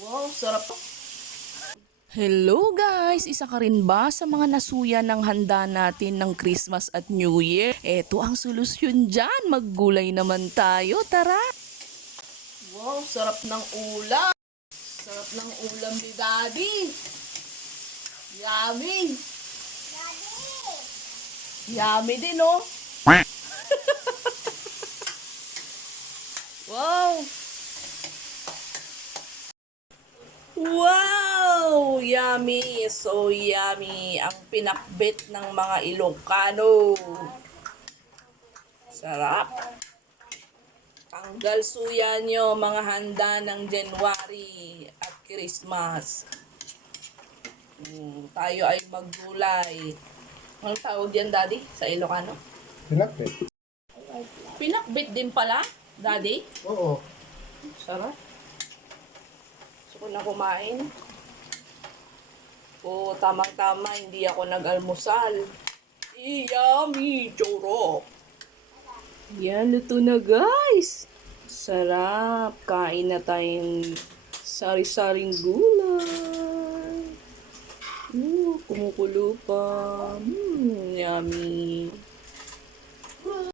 Wow, sarap to. Hello guys! Isa ka rin ba sa mga nasuya ng handa natin ng Christmas at New Year? Ito ang solusyon dyan. Maggulay naman tayo. Tara! Wow, sarap ng ulam. Sarap ng ulam ni Daddy. Yummy. Yummy din, oh. Wow. Wow! Yummy! So yummy! Ang pinakbet ng mga Ilocano. Sarap! Tanggal suya nyo, mga handa ng January at Christmas. Tayo ay maggulay. Anong tawag yan, Daddy, sa Ilocano? Pinakbet? Pinakbet din pala, Daddy? Oo. Sarap. Gusto ko na kumain. Oo, tamang-tama, hindi ako nag-almusal. Yummy! Churro! Yan, luto na guys! Sarap! Kain na tayong sari-saring gulay. Kumukulo pa. Yummy!